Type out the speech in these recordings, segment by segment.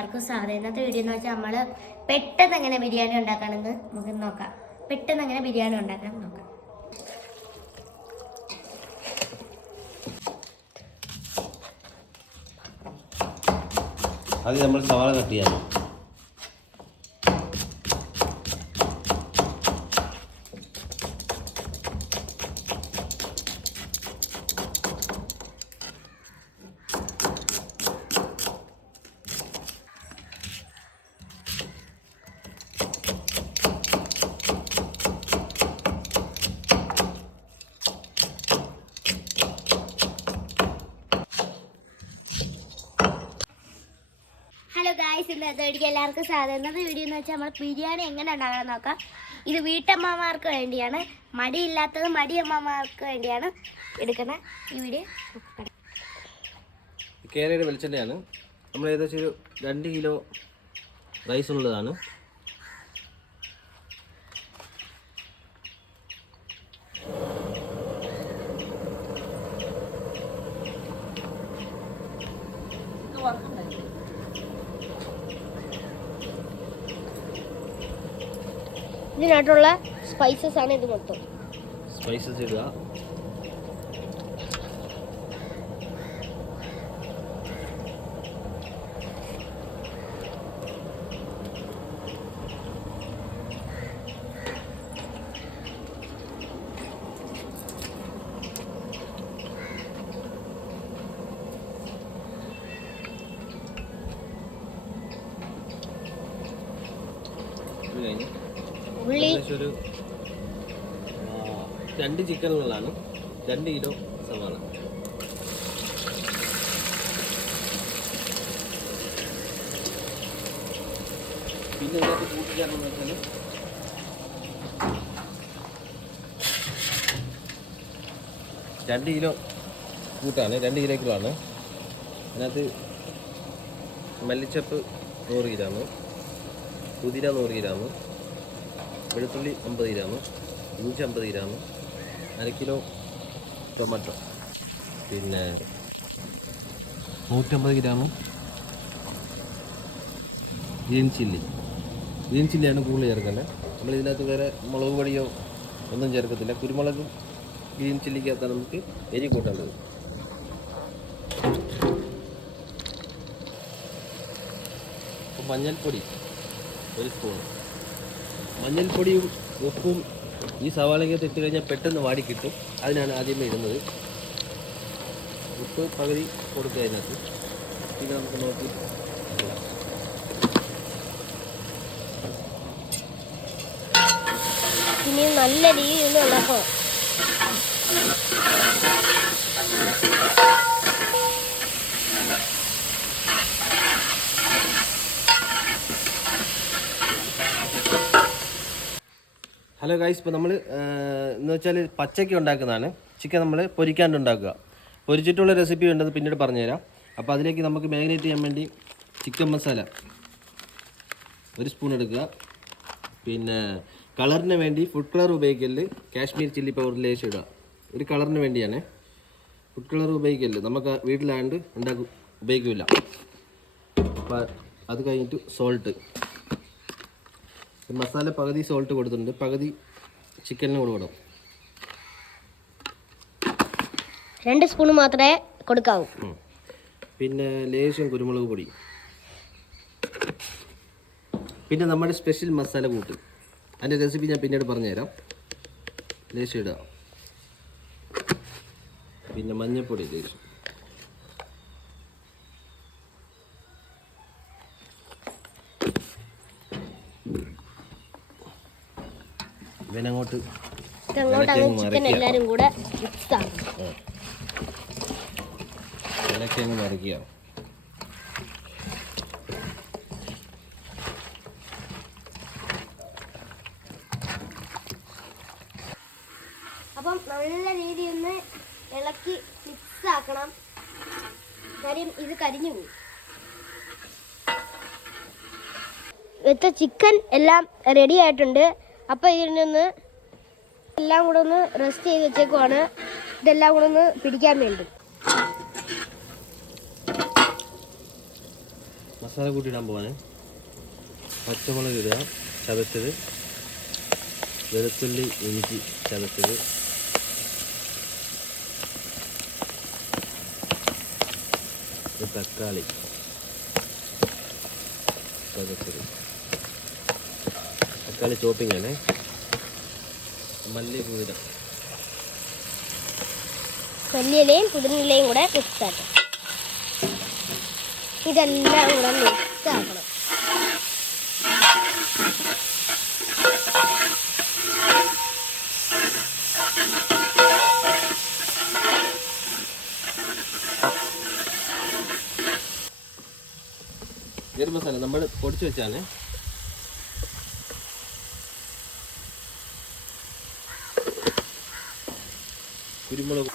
എല്ലാവർക്കും സ്വാഗതം. ഇന്നത്തെ വീഡിയോ എന്ന് വെച്ചാൽ നമ്മൾ പെട്ടെന്ന് എങ്ങനെ ബിരിയാണി ഉണ്ടാക്കാമെന്ന് നമുക്ക് നോക്കാം. പെട്ടെന്ന് എങ്ങനെ ബിരിയാണി ഉണ്ടാക്കാൻ നോക്കാം. ആദ്യം നമ്മൾ സവാള കട്ട് ചെയ്യാം. ഹലോ ഗായ്സ്, ഇന്നത്തെ വീഡിയോ എല്ലാവർക്കും സ്വാഗതം. ഇന്നത്തെ വീഡിയോ എന്ന് വെച്ചാൽ നമ്മൾ ബിരിയാണി എങ്ങനെ ഉണ്ടാക്കാൻ നോക്കാം. ഇത് വീട്ടമ്മമാർക്ക് വേണ്ടിയാണ്, മടിയില്ലാത്തത് മടിയമ്മമാർക്ക് വേണ്ടിയാണ് എടുക്കുന്ന ഈ വീഡിയോ. കേരളയുടെ വെളിച്ചെണ്ണയാണ്. നമ്മൾ ഏകദേശം ഒരു 2 കിലോ റൈസ് ഉള്ളതാണ്. ഇതിനായിട്ടുള്ള സ്പൈസസ് ആണ് ഇത് മൊത്തം. സ്പൈസസ് ഇടുക. ഉള്ളി ഒരു 2 ചിക്കനുള്ളതാണ്. 2 കിലോ സവാള. പിന്നെ ഇതിനകത്ത് കൂട്ടിക്കാരെന്ന് വെച്ചാൽ രണ്ട് കിലോ കൂട്ടാണ്. 2 കിലോക്കിലാണ്. അതിനകത്ത് മല്ലിച്ചപ്പ് 100 ഗ്രാം, പുതിന 100 ഗ്രാം, വെളുത്തുള്ളി 50 ഗ്രാം, ഇഞ്ചി 50 ഗ്രാം, 1 കിലോ ടൊമാറ്റോ, പിന്നെ 150 ഗ്രാം ഗ്രീൻ ചില്ലിയാണ് കൂടുതൽ ചേർക്കേണ്ടത്. നമ്മൾ ഇതിനകത്ത് വേറെ മുളക് പൊടിയോ ഒന്നും ചേർക്കത്തില്ല. കുരുമുളകും ഗ്രീൻ ചില്ലിക്കകത്താണ് നമുക്ക് എരി കൂട്ടേണ്ടത്. അപ്പോൾ മഞ്ഞൾപ്പൊടി 1 സ്പൂൺ. മഞ്ഞൾപ്പൊടിയും ഉപ്പും ഈ സവാളയ്ക്കകത്ത് ഇട്ട് കഴിഞ്ഞാൽ പെട്ടെന്ന് വാടി കിട്ടും. അതിനാണ് ആദ്യമേ ഇടുന്നത്. ഉപ്പ് പകുതി കൊടുക്കുക അതിനകത്ത്. പിന്നെ നമുക്ക് നോക്കി ഇനി നല്ല രീതിയിൽ ഉണ്ടാക്കാം. ഹലോ ഗൈസ്, ഇപ്പോൾ നമ്മൾ എന്ന് വെച്ചാൽ പച്ചയ്ക്ക് ഉണ്ടാക്കുന്നതാണ്. ചിക്കൻ നമ്മൾ പൊരിക്കാണ്ട് ഉണ്ടാക്കുക. പൊരിച്ചിട്ടുള്ള റെസിപ്പി ഉണ്ടെന്ന് പിന്നീട് പറഞ്ഞുതരാം. അപ്പോൾ അതിലേക്ക് നമുക്ക് മാരിനേറ്റ് ചെയ്യാൻ വേണ്ടി ചിക്കൻ മസാല 1 സ്പൂൺ എടുക്കുക. പിന്നെ കളറിന് വേണ്ടി ഫുഡ് കളർ ഉപയോഗിക്കല്, കാശ്മീർ ചില്ലി പൗഡർ ലേശം ഇടുക. ഒരു കളറിന് വേണ്ടിയാണ്. ഫുഡ് കളർ ഉപയോഗിക്കല്, നമുക്ക് വീട്ടിലാണ്ട് ഉപയോഗിക്കില്ല. അപ്പോൾ അത് കഴിഞ്ഞിട്ട് സോൾട്ട്. മസാല പകുതി സോൾട്ട് കൊടുത്തിട്ടുണ്ട്, പകുതി ചിക്കനിന് കൊടുക്കണം. 2 സ്പൂൺ മാത്രമേ കൊടുക്കാവൂ. പിന്നെ ലേശം കുരുമുളക് പൊടി. പിന്നെ നമ്മുടെ സ്പെഷ്യൽ മസാല കൂട്ട്, അതിൻ്റെ റെസിപ്പി ഞാൻ പിന്നീട് പറഞ്ഞുതരാം. ലേശം ഇടുക. പിന്നെ മഞ്ഞൾപ്പൊടി ലേശം. ഇവനങ്ങോട്ട് ചിക്കൻ എല്ലാവരും കൂടെ ഇലക്കങ്ങ് മറിക്കുക. അപ്പം നല്ല രീതിയിൽ ഒന്ന് ഇളക്കി മിക്സ് ആക്കണം. കാര്യം ഇത് കരിഞ്ഞു പോകും. വെച്ച ചിക്കൻ എല്ലാം റെഡി ആയിട്ടുണ്ട്. അപ്പോൾ ഇതിൽ നിന്ന് എല്ലാം കൂടെ ഒന്ന് റെസ്റ്റ് ചെയ്ത് വെച്ചേക്കുവാണ്. ഇതെല്ലാം കൂടെ ഒന്ന് പിടിക്കാൻ വേണ്ടി. മസാല കൂട്ടിയിടാൻ പോവാണ്. പച്ചമുളക് ഇടുക, ചതച്ചത്, വെളുത്തുള്ളി ഇഞ്ചി ചതച്ചത്, തക്കാളി ചതച്ചത്, തക്കാളി ചോപ്പിംഗ് ആണ്, മല്ലിയിലയും പുതിനയിലയും കൂടെ മിക്സ് ആക്കണം. ഇതെല്ലാം കൂടെ മിക്സ് ആക്കണം. ഗരം മസാല നമ്മൾ പൊടിച്ചു വെച്ചാണ്. കുരുമുളക്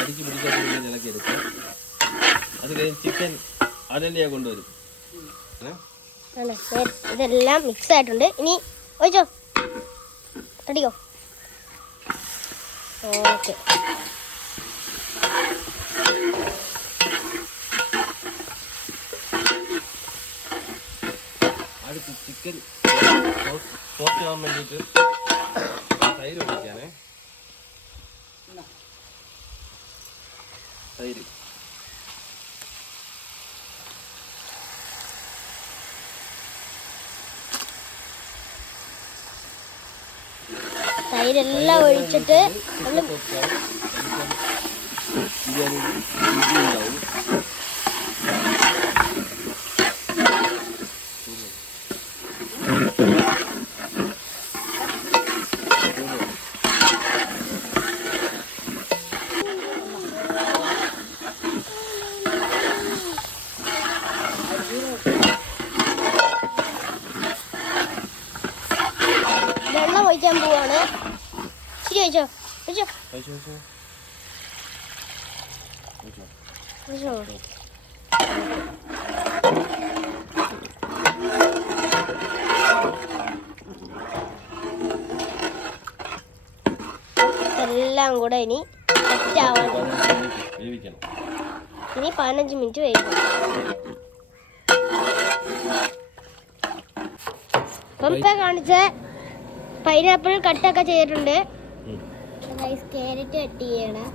അരിക്ക് പിടിക്കാത്ത ഇളക്കി എടുക്കാം. അത് കഴിഞ്ഞ് ചിക്കൻ അടലിയാ കൊണ്ടുവരും. ഇതെല്ലാം മിക്സ് ആയിട്ടുണ്ട്. ഇനി ഒഴിച്ചോ, അടിക്കോ. ഓക്കെ, അടുത്ത് ചിക്കൻ സോഫ്റ്റ് ആവാൻ വേണ്ടിയിട്ട് തൈര് ഒഴിക്കാനേ. തൈര് തൈരെല്ലാം ഒഴിച്ചിട്ട് ബിരിയാണി ഉണ്ടാവും. വെള്ളം ഒഴിക്കാൻ പോവാണ്. ശരി, ഒഴിച്ചോ ഒഴിച്ചോ ഒഴിച്ചോ. എല്ലാം കൂടെ ഇനി സെറ്റ് ആവാൻ വേവിക്കണം. ഇനി 15 മിനിറ്റ് വേവിക്കണം. ഇപ്പം കാണിച്ച പൈനാപ്പിൾ കട്ടൊക്കെ ചെയ്തിട്ടുണ്ട്. ക്യാരറ്റ് കട്ട് ചെയ്യണം.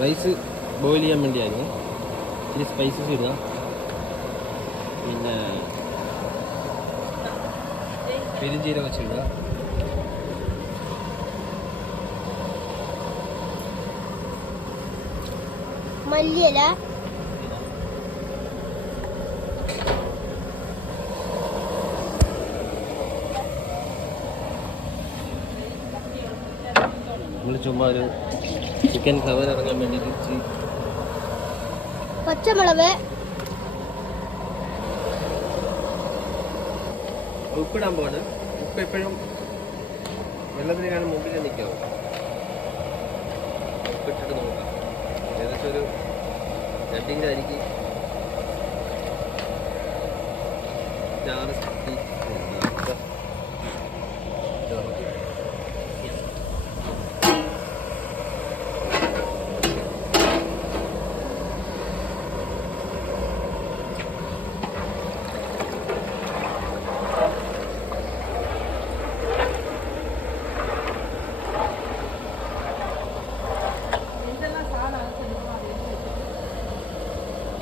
റൈസ് ബോയിൽ ചെയ്യാൻ വേണ്ടിയായിരുന്നു. ഇനി സ്പൈസസ് ഇടുക. പിന്നെ പെരുംജീരകം വെച്ചിടുക. മല്ലിയില, നമ്മൾ ചുമ്മാ ഒരു ചിക്കൻ ഫ്ലവർ ഇറങ്ങാൻ വേണ്ടിയിട്ട് പച്ചമുളക്, ഉപ്പിടാൻ പോവാണ്. ഉപ്പ് എപ്പോഴും വെള്ളത്തിനേക്കാളും മുമ്പിൽ നിൽക്കാവും. ഉപ്പിട്ടിട്ട് നോക്കാം. ഏകദേശം ഒരു 2 അരിക്ക് 6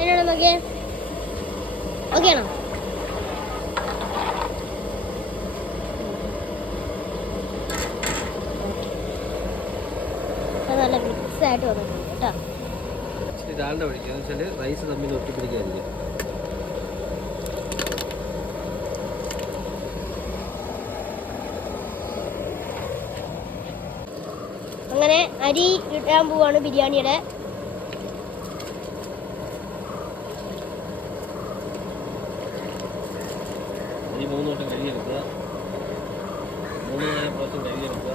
എന്നോട് നോക്കിയേ. ഓക്കെ ആണോ? നല്ല മിക്സ് ആയിട്ട് വന്നിട്ടുണ്ട് കേട്ടോ. ഇച്ചിരി ഡാൽഡ ഒഴിക്കുക. എന്ന് വെച്ചാൽ റൈസ് തമ്മിൽ ഒട്ടിപ്പിടിക്കാതിരിക്കും. അങ്ങനെ അരി ഇടാൻ പോവാണ് ബിരിയാണിയുടെ. അരി 3 വട്ടം കഴുകിയെടുക്കുക. 3-4 പ്രാവശ്യം കഴുകിയെടുക്കുക.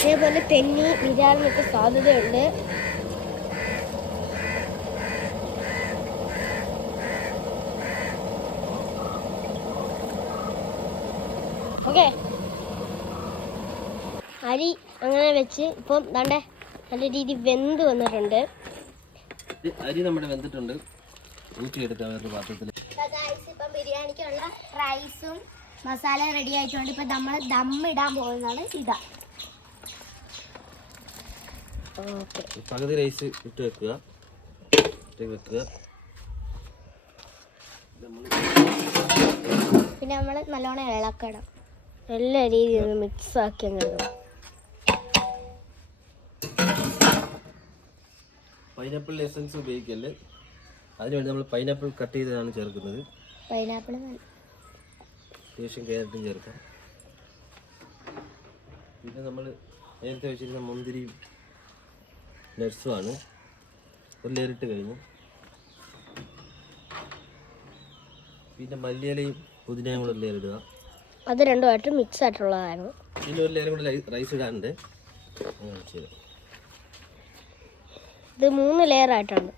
അതേപോലെ തെന്നി വിരാറിനൊക്കെ സാധ്യതയുണ്ട്. ഓക്കെ, അരി അങ്ങനെ വെച്ച് ഇപ്പം ദാണ്ടെ നല്ല രീതി വെന്ത് വന്നിട്ടുണ്ട്. അരി നമ്മുടെ വെന്തിട്ടുണ്ട്. ഊറ്റിയെടുക്കാം വേറൊരു പാത്രത്തിൽ. ഇപ്പം ബിരിയാണിക്കുള്ള റൈസും മസാല റെഡി ആയിട്ടുണ്ട്. ഇപ്പം നമ്മൾ ദമ്മിടാൻ പോകുന്നതാണ്. ഇതാ പകുതി റൈസ് ഇട്ട് വെക്കുക. പിന്നെ നമ്മൾ നല്ലോണം ഇളക്കണം. എല്ലാ രീതിയിൽ മിക്സ് ആക്കി അങ്ങനെ. പൈനാപ്പിൾ എസൻസ് ഉപയോഗിക്കല്ലേ, അതിനുവേണ്ടി നമ്മൾ പൈനാപ്പിൾ കട്ട് ചെയ്തതാണ് ചേർക്കുന്നത്. പൈനാപ്പിൾ അത്യാവശ്യം ക്യാരറ്റും ചേർക്കാം. പിന്നെ നമ്മൾ നേരത്തെ വെച്ചിരുന്ന മുന്തിരിയും നട്സുമാണ്. ഒരു ലെയറിട്ട് കഴിഞ്ഞു. പിന്നെ മല്ലിയിലയും പുതിനയും കൂടെ ഒരു ലെയർ ഇടുക. അത് രണ്ടുമായിട്ട് മിക്സ് ആയിട്ടുള്ളതാണ്. പിന്നെ ഒരു ലെയറും കൂടെ റൈസ് ഇടാനുണ്ട്. ശരി, ഇത് 3 ലെയർ ആയിട്ടാണ്.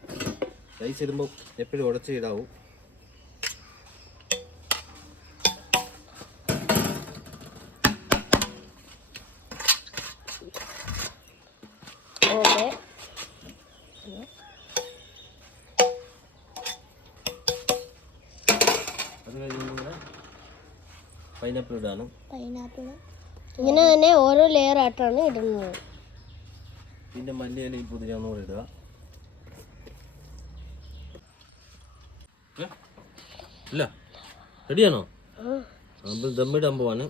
റൈസ് ഇടുമ്പോൾ എപ്പോഴും ഉടച്ച് ഇടാവും. ഓക്കെ, അത് കഴിഞ്ഞ് പൈനാപ്പിൾ ഇടാനും. പൈനാപ്പിൾ ഇങ്ങനെ തന്നെ ഓരോ ലെയർ ആയിട്ടാണ് ഇടുന്നത്. പിന്നെ മല്ലിയിലയും പുതിന ഒന്നുകൂടെ ഇടുക. ഇല്ല, റെഡിയാണോ? നമ്മൾ ദമ്മിടാൻ പോവാണ്.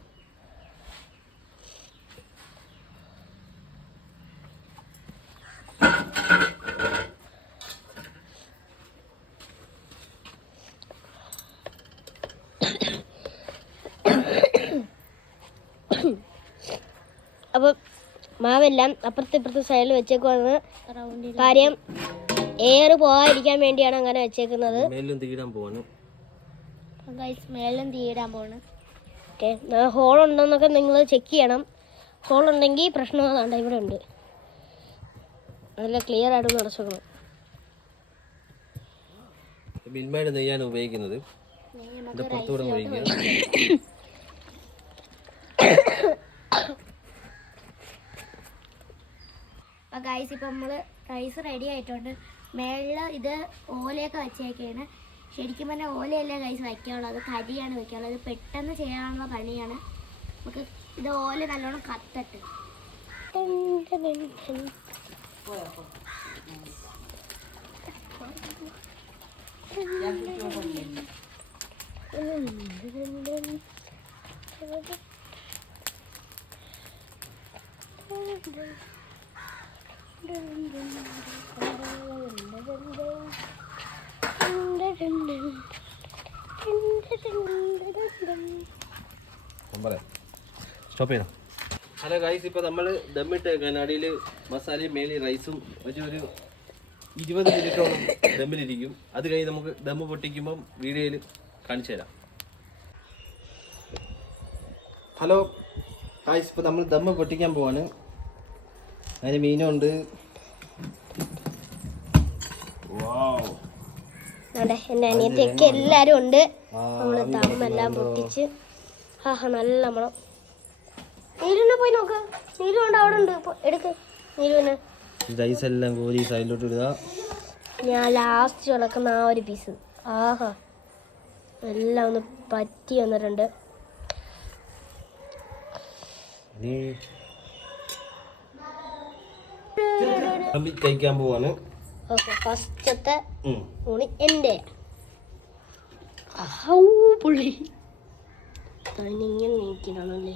അപ്പം മാവെല്ലാം അപ്പുറത്തെ ഇപ്പുറത്തെ സൈഡിൽ വെച്ചേക്കുവാണ്. കാര്യം എയർ പോകാതിരിക്കാൻ വേണ്ടിയാണ് അങ്ങനെ വെച്ചേക്കുന്നത്. മേലും തീയിടാൻ പോവാണ്. മേലും തീയിടാൻ പോവാണ്. ഓക്കെ, ഹോളുണ്ടോന്നൊക്കെ നിങ്ങൾ ചെക്ക് ചെയ്യണം. ഹോളുണ്ടെങ്കിൽ പ്രശ്നമാകണ്ട. ഇവിടെ ഉണ്ട്, നല്ല ക്ലിയർ ആയിട്ട് നടച്ചേക്കണം. മിൽമയുടെ നെയ്യാണ് ഉപയോഗിക്കുന്നത്. പുറത്തുകൂടെ ഒഴിക്കുക. ഗൈസ് ഇപ്പം നമ്മൾ റൈസ് റെഡി ആയിട്ടുണ്ട്. മേളിൽ ഇത് ഓലയൊക്കെ വെച്ചേക്കാണ്. ശരിക്കും പറഞ്ഞാൽ ഓലയല്ലേ ഗൈസ് വയ്ക്കാനുള്ളത്, അത് കരിയാണ് വയ്ക്കാനുള്ളത്. ഇത് പെട്ടെന്ന് ചെയ്യാനുള്ള പണിയാണ്. നമുക്ക് ഇത് ഓല നല്ലോണം കത്തട്ട്. സ്റ്റോപ്പ് ചെയ്യണം. ഹലോ ഗൈസ്, ഇപ്പോൾ നമ്മൾ ദമ്മിട്ട് വെക്കാൻ അടിയിൽ മസാലയും മേലിൽ റൈസും വെച്ച് ഒരു 20 മിനിറ്റോളം ദമ്മിലിരിക്കും. അത് കഴിഞ്ഞ് നമുക്ക് ദമ്മ് പൊട്ടിക്കുമ്പം വീഡിയോയിൽ കാണിച്ചു തരാം. ഹലോ ഗൈസ്, ഇപ്പോൾ നമ്മൾ ദമ്മ് പൊട്ടിക്കാൻ പോവാണ്. അതിന് മീനുണ്ട്. എൻ്റെ അനിയത്തിയൊക്കെ എല്ലാവരും ഉണ്ട്. നമ്മൾ ദമ്മെല്ലാം പൊട്ടിച്ച് നല്ല മണം. നീലുവിനെ പോയി നോക്ക്. നീലു ഉണ്ട്, അവിടെ ഉണ്ട്. എടുക്ക് നീലുവിന്. റൈസ് എല്ലാം കോരി സൈഡിലോട്ട് ഇടുക. ഞാൻ ലാസ്റ്റ് കിടക്കുന്ന ആ ഒരു പീസ്. ആഹാ, എല്ലാം ഒന്ന് പറ്റി വന്നിട്ടുണ്ട്. കഴിക്കാൻ പോവാണ്. ഓക്കെ, ഫസ്റ്റത്തെ ഊണി എൻ്റെ. പുള്ളി ഇങ്ങനെ നീക്കിനാണല്ലേ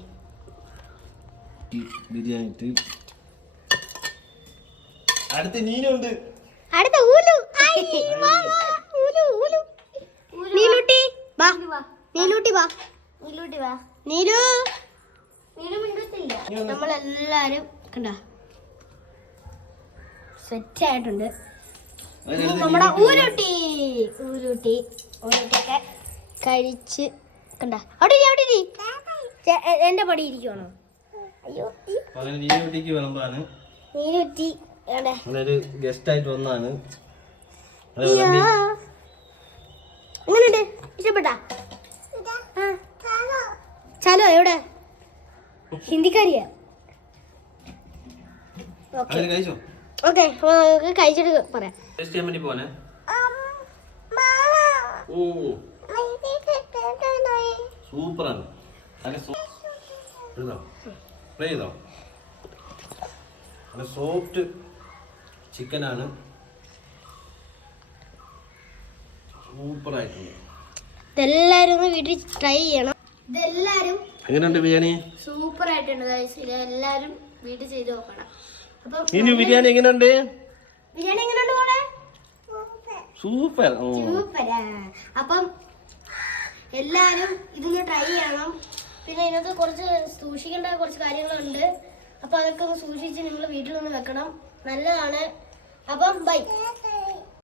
ബിരിയാണി. അടുത്ത നീനുണ്ട്. അടുത്ത ഊലു. നീലൂട്ടി വാ, നീലൂട്ടി വാ, നീലൂട്ടി വാ. നീലു. നീലു മിണ്ടത്തില്ല. നമ്മളെല്ലാരും കണ്ട സെറ്റ് ആയിട്ടുണ്ട്. ഇനി നമ്മുടെ ഊരൂട്ടിയൊക്കെ കഴിച്ച് കണ്ട. അവിടെ ഇരി. എന്റെ പടി ഇരിക്കുവാണോ? അയ്യോ നീലൂട്ടിക്ക് വിളമ്പാണ്. നീലൂട്ടി എവിടെ? ഒരു ഗസ്റ്റ് ആയിട്ട് വന്നാണ്. എങ്ങനെയുണ്ട്? ഇഷ്ടപ്പെട്ടാ? ചലോ എവിടെ? ഹിന്ദിക്കാരിയാ. കഴിച്ചോ? ഓക്കെ, നമുക്ക് കഴിച്ചിട്ട് പറയാം. ടേസ്റ്റ് ചെയ്യാൻ വേണ്ടി പോനെ. ഓ സൂപ്പറാണ്. നല്ല സോഫ്റ്റ് ചിക്കനാണ്. സൂപ്പറായിട്ടുണ്ട്. ഇതെല്ലാരും ഒന്ന് വീട്ടിൽ ട്രൈ ചെയ്യണം. ഇതെല്ലാരും എങ്ങനെയുണ്ട് ബിരിയാണി? സൂപ്പർ ആയിട്ടുണ്ട് ഗൈസ്. ഇതെല്ലാരും വീട്ടിൽ ചെയ്ത് നോക്കണം. അപ്പം ഇനി ബിരിയാണി എങ്ങനെയുണ്ട്? ബിരിയാണി എങ്ങനെയുണ്ട് മോളെ? സൂപ്പർ. സൂപ്പറാ. അപ്പം എല്ലാരും ഇതൊന്ന് ട്രൈ ചെയ്യണം. പിന്നെ ഇതിനകത്ത് കുറച്ച് സൂക്ഷിക്കേണ്ട കുറച്ച് കാര്യങ്ങളുണ്ട്. അപ്പൊ അതൊക്കെ ഒന്ന് സൂക്ഷിച്ച് നിങ്ങൾ വീട്ടിൽ നിന്ന് വെക്കണം. നല്ലതാണ്. അപ്പം ബൈ.